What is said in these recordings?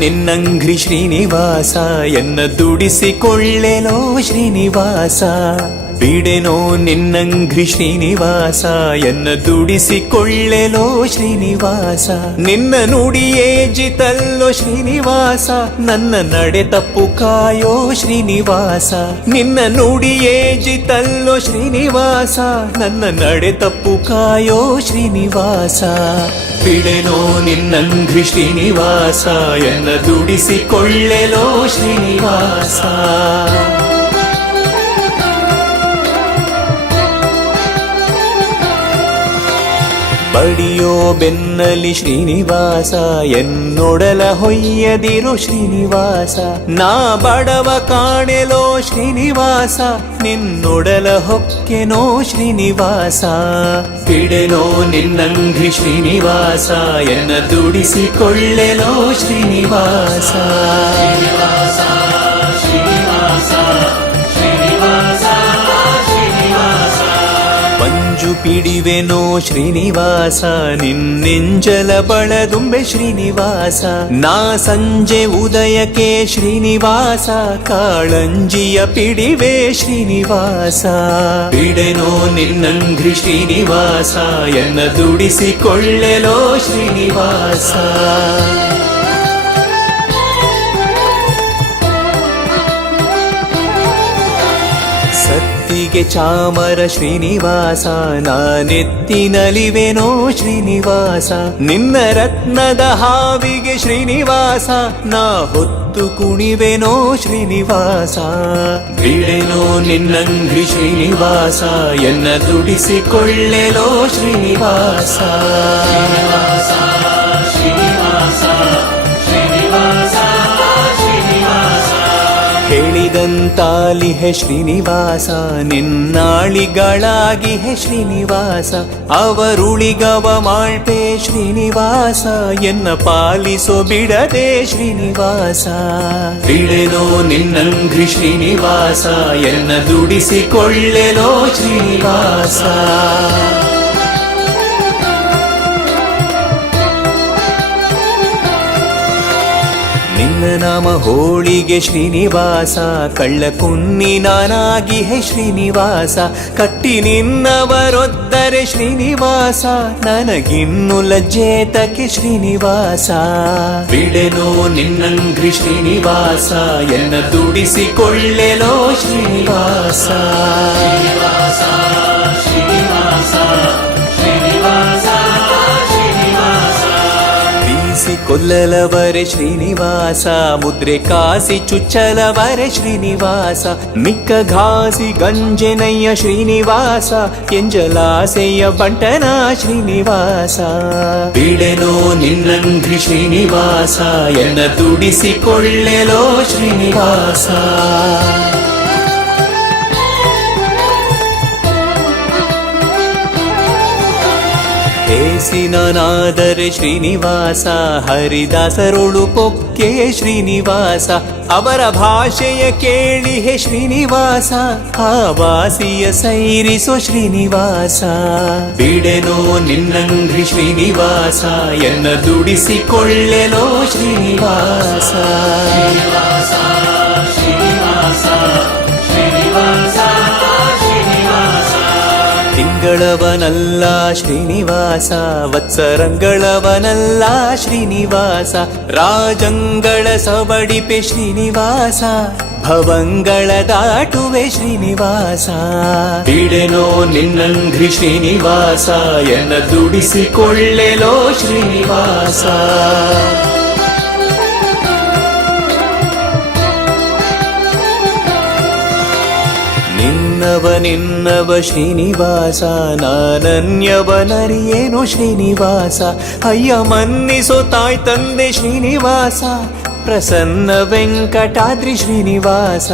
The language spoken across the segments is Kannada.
ನಿನ್ನಂಘ್ರಿ ಶ್ರೀನಿವಾಸ ಎನ್ನ ದುಡಿಸಿಕೊಳ್ಳೆನೋ ಶ್ರೀನಿವಾಸ ಬಿಡೆನೋ ನಿನ್ನಂಘ್ರಿ ಶ್ರೀನಿವಾಸ ಎನ್ನ ದುಡಿಸಿಕೊಳ್ಳೆನೋ ಶ್ರೀನಿವಾಸ ನಿನ್ನ ನುಡಿಯೇ ಜಿತಲ್ಲೋ ಶ್ರೀನಿವಾಸ ನನ್ನ ನಡೆ ತಪ್ಪು ಕಾಯೋ ಶ್ರೀನಿವಾಸ ನಿನ್ನ ನುಡಿಯೇ ಜಿತಲ್ಲೋ ಶ್ರೀನಿವಾಸ ನನ್ನ ನಡೆ ತಪ್ಪು ಕಾಯೋ ಶ್ರೀನಿವಾಸ ಬಿಡೆನೋ ನಿನ್ನಂಘ್ರಿ ಶ್ರೀನಿವಾಸ ಎನ್ನ ದುಡಿಸಿಕೊಳ್ಳೆನೋ ಶ್ರೀನಿವಾಸ ಬಡಿಯೋ ಬೆನ್ನಲಿ ಶ್ರೀನಿವಾಸ ಎನ್ನೊಡಲ ಹೊಯ್ಯದಿರೋ ಶ್ರೀನಿವಾಸ ನಾ ಬಡವ ಕಾಣೆಲೋ ಶ್ರೀನಿವಾಸ ನಿನ್ನೊಡಲ ಹೊಕ್ಕೆನೋ ಶ್ರೀನಿವಾಸ ಬಿಡೆನೋ ನಿನ್ನಂಘ್ರಿ ಶ್ರೀನಿವಾಸ ಎನ್ನ ದುಡಿಸಿಕೊಳ್ಳೆನೋ ಶ್ರೀನಿವಾಸ ಮಂಜು ಪಿಡಿವೆನೋ ಶ್ರೀನಿವಾಸ ನಿನ್ನೆಂಜಲ ಬಳದುಂಬೆ ಶ್ರೀನಿವಾಸ ನಾ ಸಂಜೆ ಉದಯಕ್ಕೆ ಶ್ರೀನಿವಾಸ ಕಾಳಂಜಿಯ ಪಿಡಿವೆ ಶ್ರೀನಿವಾಸ ಬಿಡೆನೋ ನಿನ್ನಂಘ್ರಿ ಶ್ರೀನಿವಾಸ ಎನ್ನ ದುಡಿಸಿಕೊಳ್ಳೆನೋ ಶ್ರೀನಿವಾಸ ಸತ್ತಿಗೆ ಚಾಮರ ಶ್ರೀನಿವಾಸ ನಾನೆತ್ತಿನಲಿವೆನೋ ಶ್ರೀನಿವಾಸ ನಿನ್ನ ರತ್ನದ ಹಾವಿಗೆ ಶ್ರೀನಿವಾಸ ನಾ ಹೊತ್ತು ಕುಣಿವೆನೋ ಶ್ರೀನಿವಾಸ ಬಿಡೆನೋ ನಿನ್ನಂಘ್ರಿ ಶ್ರೀನಿವಾಸ ಎನ್ನ ದುಡಿಸಿಕೊಳ್ಳೆನೋ ಶ್ರೀನಿವಾಸ ಹೇಳಿದಂತಾಲಿಹೆ ಶ್ರೀನಿವಾಸ ನಿನ್ನಾಳಿಗಳಾಗಿಹೆ ಶ್ರೀನಿವಾಸ ಅವರುಳಿಗವ ಮಾಳ್ಪೆ ಶ್ರೀನಿವಾಸ ಎನ್ನ ಪಾಲಿಸೋ ಬಿಡದೆ ಶ್ರೀನಿವಾಸ ಬಿಡೆನೋ ನಿನ್ನಂಘ್ರಿ ಶ್ರೀನಿವಾಸ ಎನ್ನ ದುಡಿಸಿಕೊಳ್ಳೆನೋ ಶ್ರೀನಿವಾಸ ನಿನ್ನ ನಾಮ ಹೋಳಿಗೆ ಶ್ರೀನಿವಾಸ ಕಳ್ಳ ಕುನ್ನಿ ನಾನಾಗಿಹೆ ಶ್ರೀನಿವಾಸ ಕಟ್ಟಿ ನಿನ್ನವರೊದ್ದರೆ ಶ್ರೀನಿವಾಸ ನನಗಿನ್ನು ಲಜ್ಜೇತಕ್ಕೆ ಶ್ರೀನಿವಾಸ ಬಿಡೆನೋ ನಿನ್ನಂಘ್ರಿ ಶ್ರೀನಿವಾಸ ಎನ್ನ ದುಡಿಸಿಕೊಳ್ಳೆನೋ ಶ್ರೀನಿವಾಸ ಕೊಲ್ಲಲವರೆ ಶ್ರೀನಿವಾಸ ಮುದ್ರೆ ಕಾಸಿ ಚುಚ್ಚಲವರೆ ಶ್ರೀನಿವಾಸ ಮಿಕ್ಕ ಘಾಸಿ ಗಂಜೆನಯ್ಯ ಶ್ರೀನಿವಾಸ ಎಂಜಲಾಸೆಯ ಬಂಟನ ಶ್ರೀನಿವಾಸ ಬಿಡೆನೋ ನಿನ್ನಂಘ್ರಿ ಶ್ರೀನಿವಾಸ ಎನ್ನ ದುಡಿಸಿಕೊಳ್ಳೆನೋ ಶ್ರೀನಿವಾಸ ಹೇಸಿನಾದರೆ ಶ್ರೀನಿವಾಸ ಹರಿದಾಸರುಳು ಪೊಕ್ಕೆ ಶ್ರೀನಿವಾಸ ಅವರ ಭಾಷೆಯ ಕೇಳಿ ಹೇ ಶ್ರೀನಿವಾಸ ಆ ವಾಸಿಯ ಸೈರಿಸೋ ಶ್ರೀನಿವಾಸ ಬಿಡೆನೋ ನಿನ್ನಂಘ್ರಿ ಶ್ರೀನಿವಾಸ ಎನ್ನ ದುಡಿಸಿಕೊಳ್ಳೆನೋ ಶ್ರೀನಿವಾಸ ತಿಂಗಳವನಲ್ಲ ಶ್ರೀನಿವಾಸ ವತ್ಸರಂಗಳವನಲ್ಲ ಶ್ರೀನಿವಾಸ ರಾಜಂಗಳ ಸವಡಿಪೆ ಶ್ರೀನಿವಾಸ ಭವಂಗಳ ದಾಟುವೆ ಶ್ರೀನಿವಾಸ ಬಿಡೆನೋ ನಿನ್ನಂಘ್ರಿ ಶ್ರೀನಿವಾಸ ಎನ್ನ ದುಡಿಸಿಕೊಳ್ಳೆನೋ ಶ್ರೀನಿವಾಸ ನಿನ್ನವ ಶ್ರೀನಿವಾಸ ನಾನನ್ಯವನರಿಯೇನೋ ಶ್ರೀನಿವಾಸ ಅಯ್ಯ ಮನ್ನಿಸೋ ತಾಯ್ ತಂದೆ ಶ್ರೀನಿವಾಸ ಪ್ರಸನ್ನ ವೆಂಕಟಾದ್ರಿ ಶ್ರೀನಿವಾಸ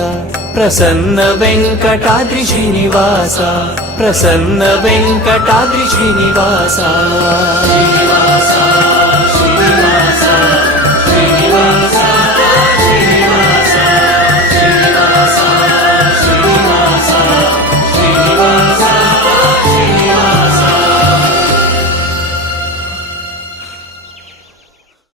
ಪ್ರಸನ್ನ ವೆಂಕಟಾದ್ರಿ ಶ್ರೀನಿವಾಸ ಪ್ರಸನ್ನ ವೆಂಕಟಾದ್ರಿ ಶ್ರೀನಿವಾಸ